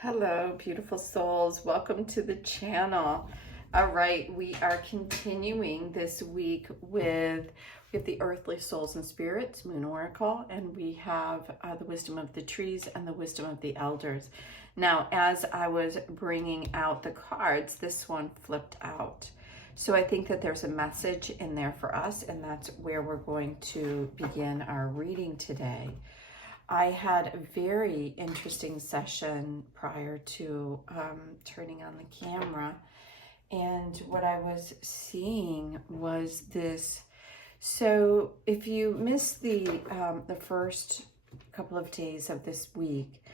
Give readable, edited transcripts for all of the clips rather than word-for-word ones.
Hello, beautiful souls. Welcome to the channel. All right, we are continuing this week with the Earthly Souls and Spirits, Moon Oracle, and we have the Wisdom of the Trees and the Wisdom of the Elders. Now, as I was bringing out the cards, this one flipped out. So I think that there's a message in there for us, and that's where we're going to begin our reading today. I had a very interesting session prior to turning on the camera, and what I was seeing was this. So if you missed the first couple of days of this week,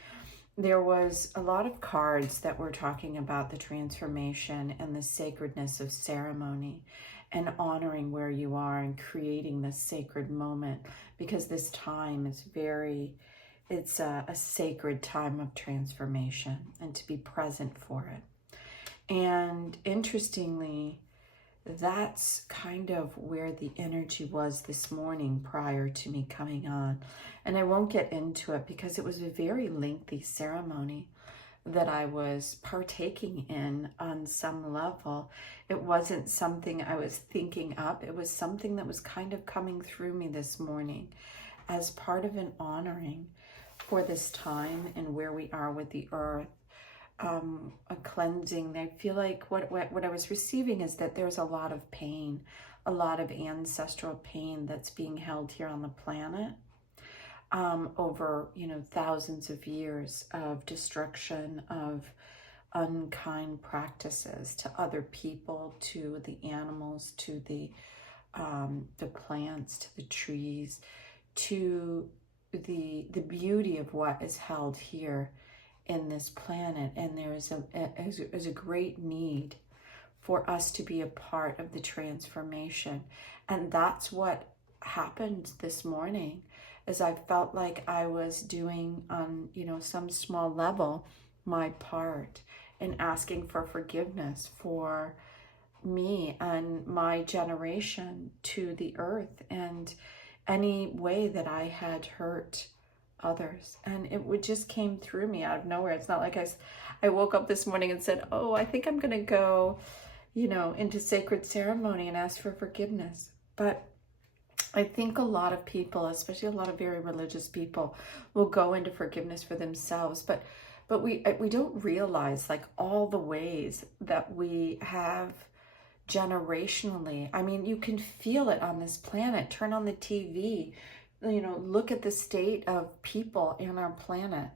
there was a lot of cards that were talking about the transformation and the sacredness of ceremony and honoring where you are and creating this sacred moment, because this time is it's a sacred time of transformation and to be present for it. And interestingly, that's kind of where the energy was this morning prior to me coming on. And I won't get into it because it was a very lengthy ceremony that I was partaking in on some level. It wasn't something I was thinking up. It was something that was kind of coming through me this morning as part of an honoring for this time and where we are with the earth. A cleansing. I feel like what I was receiving is that there's a lot of pain, a lot of ancestral pain that's being held here on the planet over, thousands of years of destruction, of unkind practices to other people, to the animals, to the plants, to the trees, to the beauty of what is held here in this planet. And there is a great need for us to be a part of the transformation. And that's what happened this morning, as I felt like I was doing on some small level my part in asking for forgiveness for me and my generation to the earth and any way that I had hurt others. And it would just came through me out of nowhere. It's not like I woke up this morning and said, oh, I think I'm going to go, into sacred ceremony and ask for forgiveness. But I think a lot of people, especially a lot of very religious people, will go into forgiveness for themselves. But we don't realize like all the ways that we have generationally. I mean, you can feel it on this planet. Turn on the TV, look at the state of people in our planet.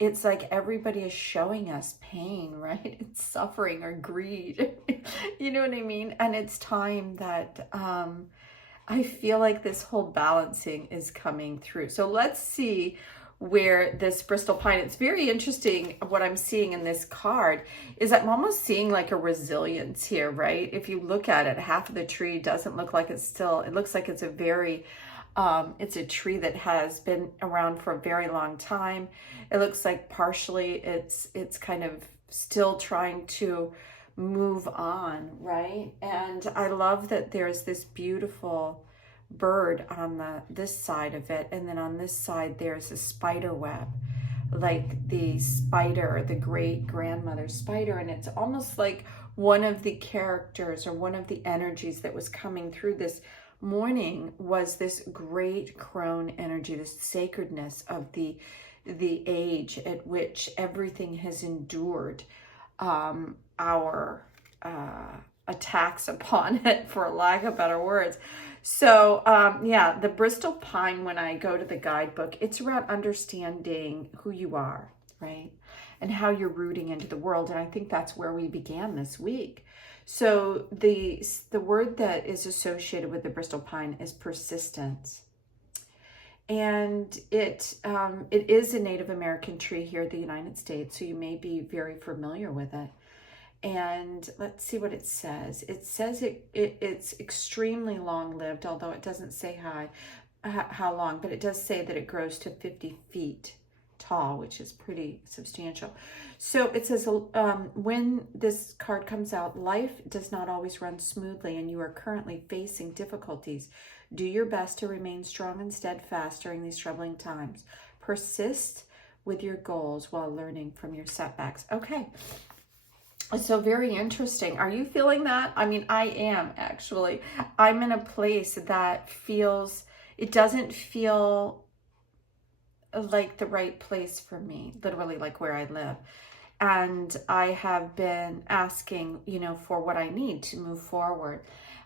It's like everybody is showing us pain, right? It's suffering or greed. You know what I mean? And it's time that I feel like this whole balancing is coming through. So let's see where this Bristol pine, it's very interesting. What I'm seeing in this card is I'm almost seeing like a resilience here, right? If you look at it, half of the tree doesn't look like it's still, it looks like it's a very, it's a tree that has been around for a very long time. It looks like partially it's kind of still trying to move on, right? And I love that there's this beautiful bird on this side of it, and then on this side there's a spider web, like the spider, the great grandmother spider. And it's almost like one of the characters or one of the energies that was coming through this morning was this great crone energy, this sacredness of the age at which everything has endured our attacks upon it, for lack of better words. So yeah, the Bristol pine, when I go to the guidebook, it's around understanding who you are, right? And how you're rooting into the world. And I think that's where we began this week. So the word that is associated with the Bristol pine is persistence. And it is a Native American tree here in the United States, so you may be very familiar with it. And let's see what it says. It says it's extremely long-lived, although it doesn't say how long, but it does say that it grows to 50 feet tall, which is pretty substantial. So it says, when this card comes out, life does not always run smoothly and you are currently facing difficulties. Do your best to remain strong and steadfast during these troubling times. Persist with your goals while learning from your setbacks. Okay. So very interesting. Are you feeling that? I mean, I am actually. I'm in a place that feels, it doesn't feel like the right place for me, literally like where I live. And I have been asking, you know, for what I need to move forward.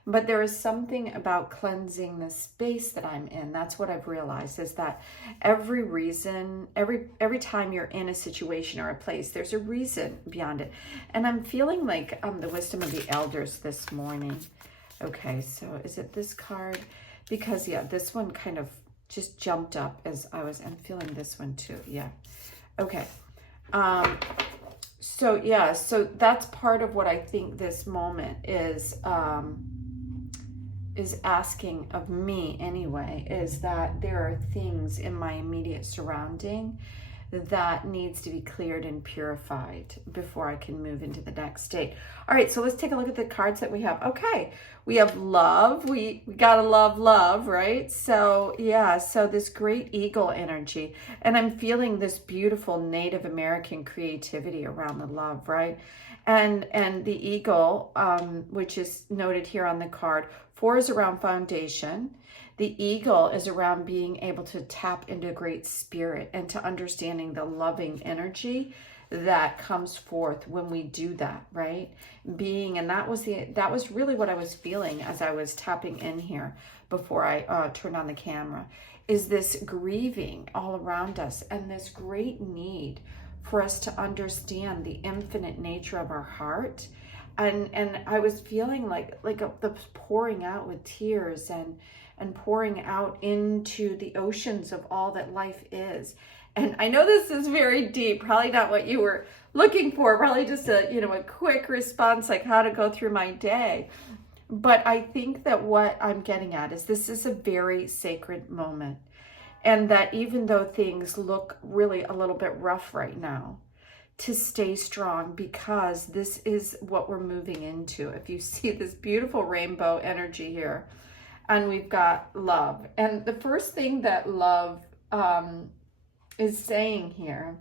But there is something about cleansing the space that I'm in. That's what I've realized, is that every reason, every time you're in a situation or a place, there's a reason beyond it. And I'm feeling like the wisdom of the elders this morning. Okay, so is it this card? Because yeah, this one kind of just jumped up as I'm feeling this one too. Yeah. Okay. So yeah, so that's part of what I think this moment is asking of me anyway, is that there are things in my immediate surrounding that needs to be cleared and purified before I can move into the next state. All right, so let's take a look at the cards that we have. Okay, we have love. We gotta love, right? So yeah, so this great eagle energy, and I'm feeling this beautiful Native American creativity around the love, right? And the eagle, which is noted here on the card, 4 is around foundation. The eagle is around being able to tap into great spirit and to understanding the loving energy that comes forth when we do that, right? And that was really what I was feeling as I was tapping in here before I turned on the camera, is this grieving all around us and this great need for us to understand the infinite nature of our heart. And I was feeling like the pouring out with tears and pouring out into the oceans of all that life is. And I know this is very deep, probably not what you were looking for, probably just a quick response, like how to go through my day. But I think that what I'm getting at is this is a very sacred moment. And that even though things look really a little bit rough right now, to stay strong, because this is what we're moving into. If you see this beautiful rainbow energy here, and we've got love. And the first thing that love is saying here,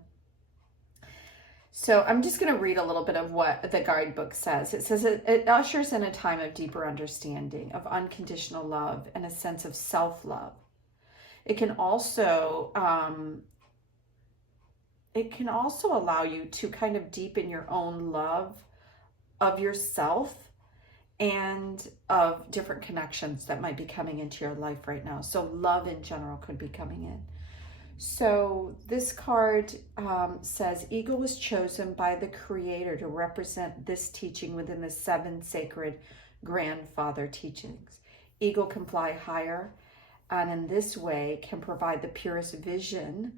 so I'm just going to read a little bit of what the guidebook says. It says it ushers in a time of deeper understanding, of unconditional love, and a sense of self-love. It can also allow you to kind of deepen your own love of yourself and of different connections that might be coming into your life right now. So love in general could be coming in. So this card says, Eagle was chosen by the Creator to represent this teaching within the 7 sacred grandfather teachings. Eagle can fly higher, and in this way can provide the purest vision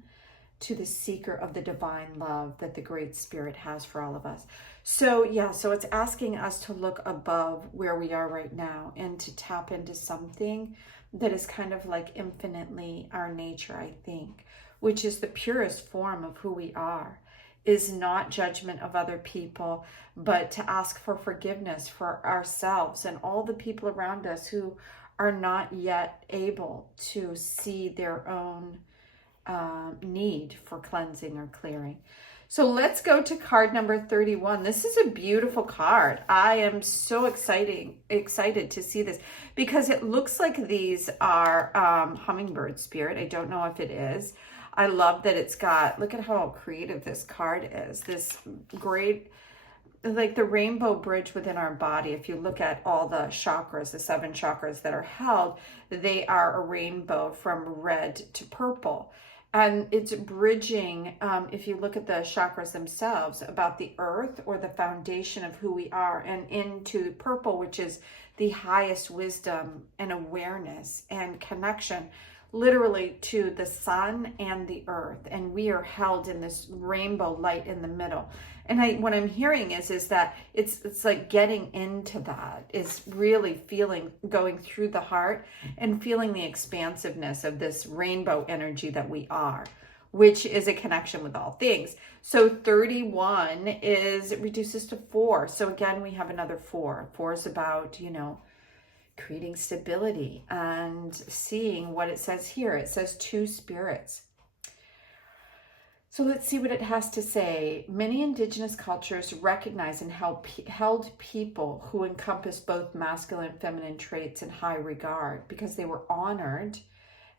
to the seeker of the divine love that the Great Spirit has for all of us. So yeah, so it's asking us to look above where we are right now and to tap into something that is kind of like infinitely our nature, I think, which is the purest form of who we are, is not judgment of other people, but to ask for forgiveness for ourselves and all the people around us who are not yet able to see their own need for cleansing or clearing. So let's go to card number 31. This is a beautiful card. I am so excited to see this, because it looks like these are hummingbird spirit. I don't know if it is. I love that it's got, look at how creative this card is. This great, like the rainbow bridge within our body. If you look at all the chakras, the 7 chakras that are held, they are a rainbow from red to purple. And it's bridging, if you look at the chakras themselves, about the earth or the foundation of who we are, and into purple, which is the highest wisdom and awareness and connection, literally to the sun and the earth. And we are held in this rainbow light in the middle. And what I'm hearing is that it's like getting into that, is really feeling, going through the heart and feeling the expansiveness of this rainbow energy that we are, which is a connection with all things. So 31 it reduces to 4. So again, we have another 4. 4 is about, creating stability and seeing what it says here. It says 2 spirits. So let's see what it has to say. Many indigenous cultures recognize and held people who encompass both masculine and feminine traits in high regard because they were honored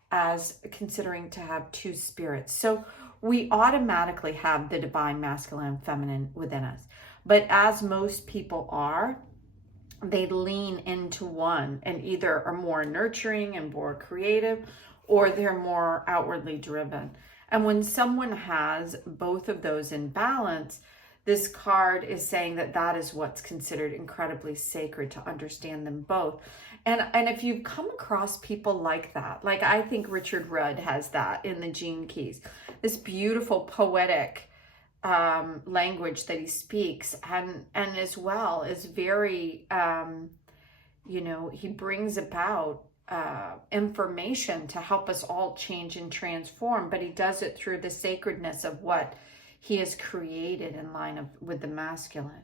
as considering to have two spirits. So we automatically have the divine masculine and feminine within us. But as most people are, they lean into one and either are more nurturing and more creative, or they're more outwardly driven. And when someone has both of those in balance, this card is saying that that is what's considered incredibly sacred, to understand them both. And if you've come across people like that, like I think Richard Rudd has that in the Gene Keys, this beautiful poetic language that he speaks, and as well is very, you know, he brings about information to help us all change and transform, but he does it through the sacredness of what he has created in line of with the masculine.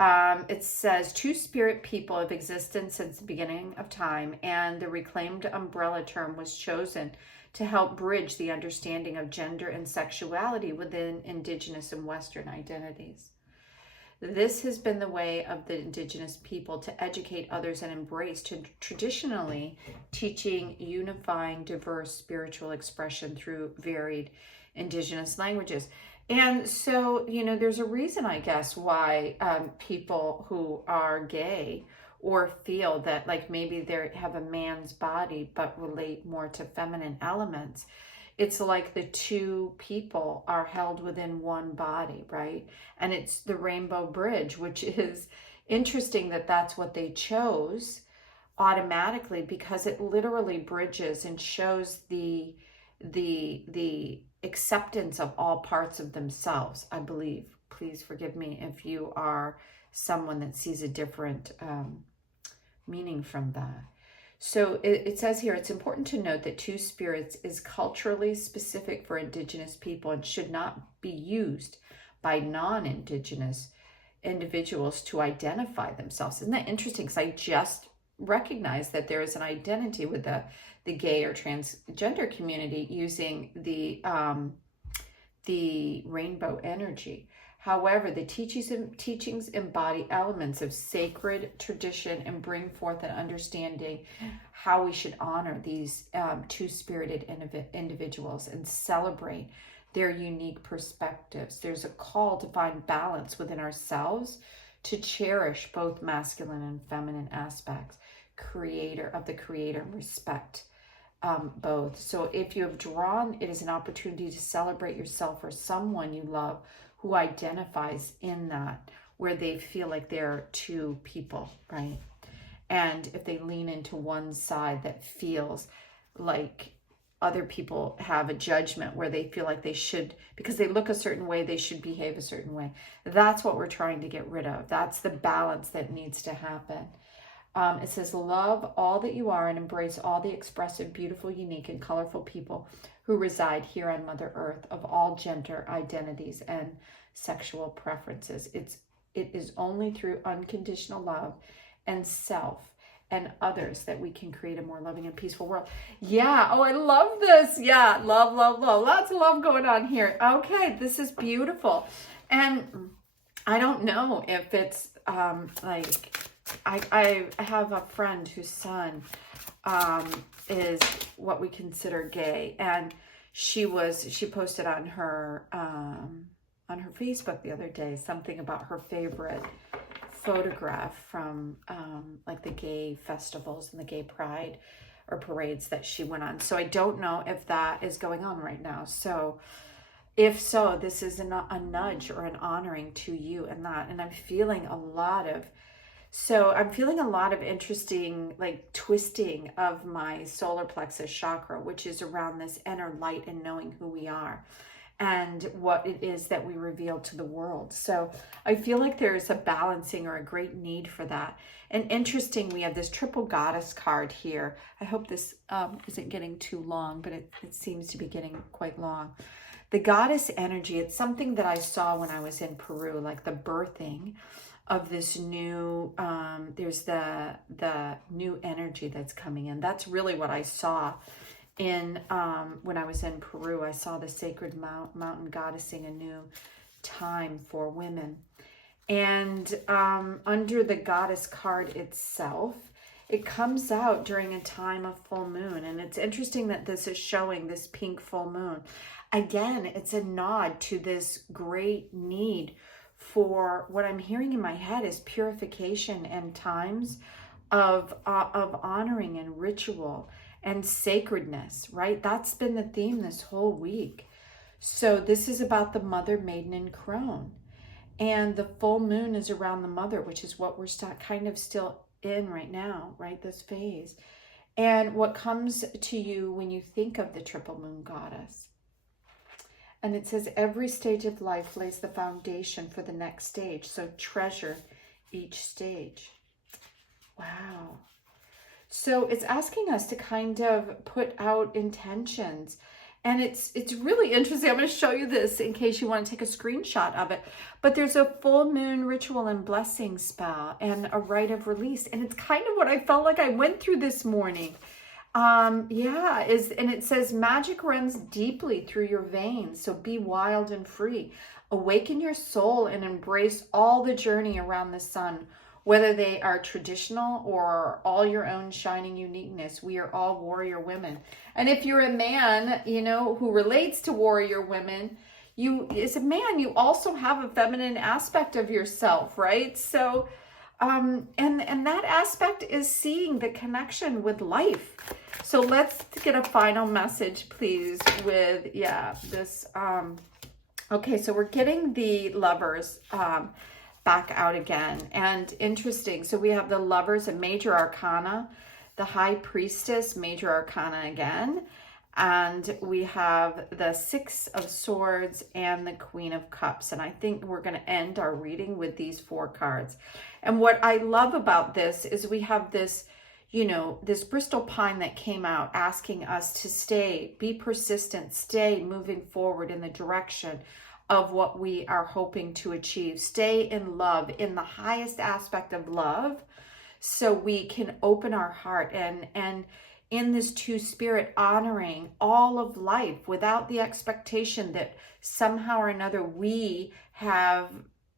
It says, two spirit people have existed since the beginning of time, and the reclaimed umbrella term was chosen to help bridge the understanding of gender and sexuality within indigenous and Western identities. This has been the way of the indigenous people to educate others and embrace traditionally teaching unifying diverse spiritual expression through varied indigenous languages. And so, you know, there's a reason, I guess, why people who are gay or feel that like maybe they have a man's body but relate more to feminine elements. It's like the two people are held within one body, right? And it's the rainbow bridge, which is interesting that that's what they chose automatically, because it literally bridges and shows the acceptance of all parts of themselves, I believe. Please forgive me if you are someone that sees a different meaning from that. So it says here, it's important to note that two spirits is culturally specific for indigenous people and should not be used by non-indigenous individuals to identify themselves. Isn't that interesting? Because I just recognized that there is an identity with the gay or transgender community using the rainbow energy. However, the teachings embody elements of sacred tradition and bring forth an understanding how we should honor these two-spirited individuals and celebrate their unique perspectives. There's a call to find balance within ourselves, to cherish both masculine and feminine aspects, of the creator, and respect both. So if you have drawn, it is an opportunity to celebrate yourself or someone you love who identifies in that, where they feel like they're two people, right? And if they lean into one side that feels like other people have a judgment where they feel like they should, because they look a certain way, they should behave a certain way. That's what we're trying to get rid of. That's the balance that needs to happen. It says, love all that you are and embrace all the expressive, beautiful, unique, and colorful people who reside here on Mother Earth of all gender identities and sexual preferences. It is only through unconditional love and self and others that we can create a more loving and peaceful world. Yeah. Oh, I love this. Yeah. Love, love, love. Lots of love going on here. Okay. This is beautiful. And I don't know if it's like, I have a friend whose son is what we consider gay, and she posted on her Facebook the other day something about her favorite photograph from like the gay festivals and the gay pride or parades that she went on. So I don't know if that is going on right now. So if so, this is a nudge or an honoring to you and that. And I'm feeling a lot of interesting like twisting of my solar plexus chakra, which is around this inner light and knowing who we are and what it is that we reveal to the world. So I feel like there's a balancing or a great need for that. And interesting, we have this triple goddess card here. I hope this isn't getting too long, but it seems to be getting quite long. The goddess energy, it's something that I saw when I was in Peru, like the birthing of this new, there's the new energy that's coming in. That's really what I saw in when I was in Peru. I saw the sacred mountain goddessing a new time for women. And under the goddess card itself, it comes out during a time of full moon. And it's interesting that this is showing this pink full moon. Again, it's a nod to this great need for, what I'm hearing in my head is purification and times of honoring and ritual and sacredness, right? That's been the theme this whole week. So this is about the mother, maiden, and crone. And the full moon is around the mother, which is what we're kind of still in right now, right? This phase. And what comes to you when you think of the triple moon goddess? And it says, every stage of life lays the foundation for the next stage. So treasure each stage. Wow. So it's asking us to kind of put out intentions. And it's really interesting. I'm going to show you this in case you want to take a screenshot of it. But there's a full moon ritual and blessing spell and a rite of release. And it's kind of what I felt like I went through this morning. And it says, magic runs deeply through your veins. So be wild and free. Awaken your soul and embrace all the journey around the sun. Whether they are traditional or all your own shining uniqueness, we are all warrior women. And if you're a man, who relates to warrior women, as a man, you also have a feminine aspect of yourself, right? So, and that aspect is seeing the connection with life. So let's get a final message, please, with, this. Okay, so we're getting the Lovers, back out again. And interesting, so we have the Lovers, a major arcana, the High Priestess, major arcana again, and we have the Six of Swords and the Queen of Cups. And I think we're going to end our reading with these 4 cards. And what I love about this is we have this, this Bristol Pine that came out asking us to stay, be persistent, stay moving forward in the direction of what we are hoping to achieve. Stay in love, in the highest aspect of love, so we can open our heart and in this two-spirit, honoring all of life without the expectation that somehow or another we have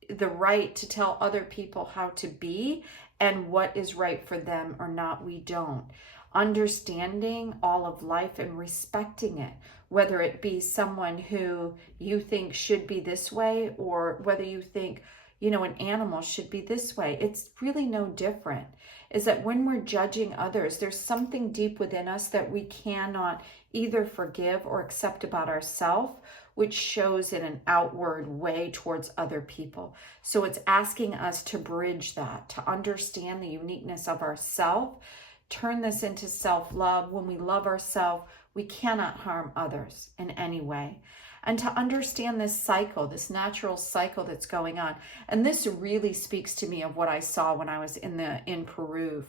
the right to tell other people how to be and what is right for them or not. We don't. Understanding all of life and respecting it, whether it be someone who you think should be this way or whether you think, an animal should be this way. It's really no different. Is that when we're judging others, there's something deep within us that we cannot either forgive or accept about ourselves, which shows in an outward way towards other people. So it's asking us to bridge that, to understand the uniqueness of ourselves, turn this into self-love. When we love ourselves, we cannot harm others in any way. And to understand this cycle, this natural cycle that's going on. And this really speaks to me of what I saw when I was in Peru.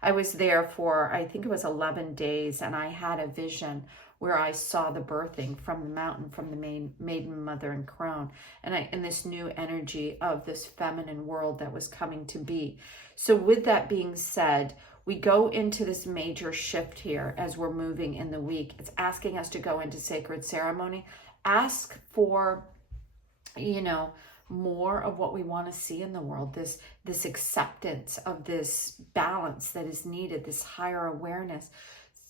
I was there for, I think it was 11 days, and I had a vision where I saw the birthing from the mountain, from the maiden, mother, and crone, and this new energy of this feminine world that was coming to be. So with that being said, we go into this major shift here as we're moving in the week. It's asking us to go into sacred ceremony, ask for, more of what we want to see in the world, this acceptance of this balance that is needed, this higher awareness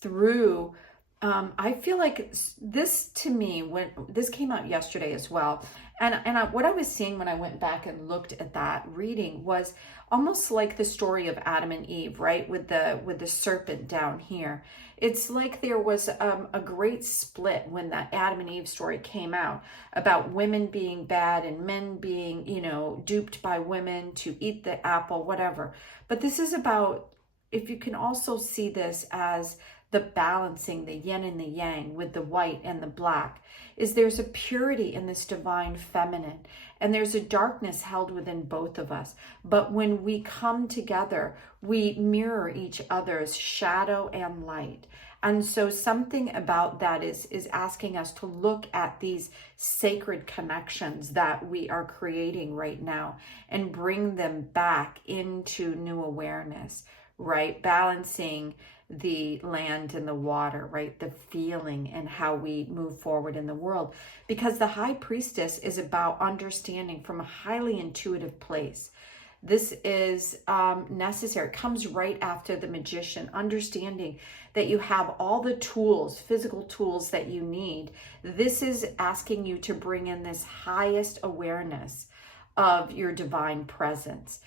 through, I feel like this to me, when this came out yesterday as well, and what I was seeing when I went back and looked at that reading was almost like the story of Adam and Eve, right? With the serpent down here. It's like there was a great split when that Adam and Eve story came out about women being bad and men being, duped by women to eat the apple, whatever. But this is about, if you can also see this as the balancing, the yin and the yang with the white and the black, is there's a purity in this divine feminine, and there's a darkness held within both of us. But when we come together, we mirror each other's shadow and light. And so something about that is asking us to look at these sacred connections that we are creating right now and bring them back into new awareness. right? Balancing the land and the water, right? The feeling and how we move forward in the world. Because the high priestess is about understanding from a highly intuitive place. This is necessary. It comes right after the magician, understanding that you have all the tools, physical tools that you need. This is asking you to bring in this highest awareness of your divine presence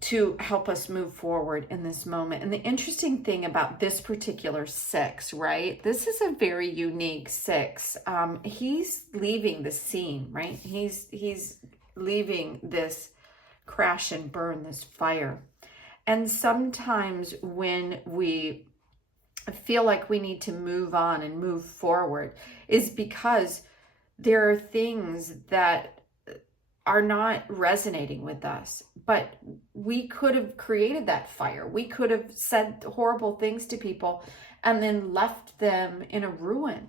to help us move forward in this moment. And the interesting thing about this particular 6, right? This is a very unique 6. He's leaving the scene, right? He's leaving this crash and burn, this fire. And sometimes when we feel like we need to move on and move forward is because there are things that are not resonating with us, but we could have created that fire. We could have said horrible things to people and then left them in a ruin.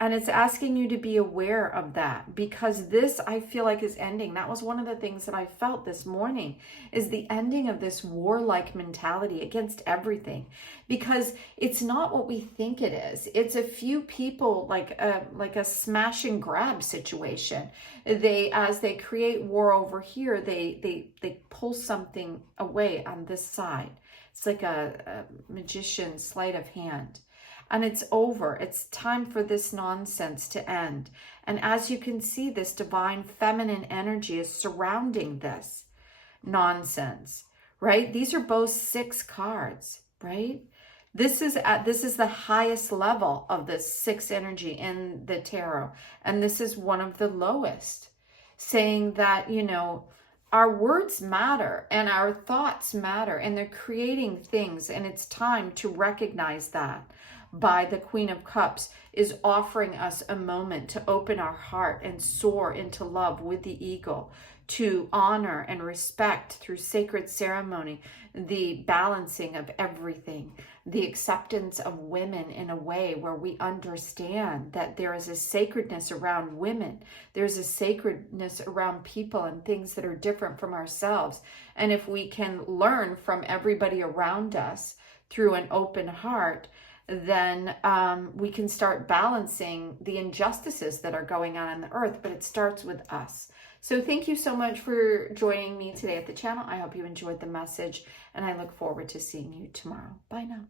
And it's asking you to be aware of that, because this, I feel like, is ending. That was one of the things that I felt this morning, is the ending of this warlike mentality against everything, because it's not what we think it is. It's a few people, like a smash and grab situation. As they create war over here, they pull something away on this side. It's like a magician's sleight of hand. And it's over. It's time for this nonsense to end. And as you can see, this divine feminine energy is surrounding this nonsense, right? These are both 6 cards, right? This is the highest level of the 6 energy in the tarot. And this is one of the lowest, saying that, you know, our words matter and our thoughts matter, and they're creating things, and it's time to recognize that. By the Queen of Cups is offering us a moment to open our heart and soar into love with the eagle, to honor and respect through sacred ceremony the balancing of everything, the acceptance of women in a way where we understand that there is a sacredness around women. There's a sacredness around people and things that are different from ourselves. And if we can learn from everybody around us through an open heart, then we can start balancing the injustices that are going on the earth, but it starts with us. So thank you so much for joining me today at the channel. I hope you enjoyed the message, and I look forward to seeing you tomorrow. Bye now.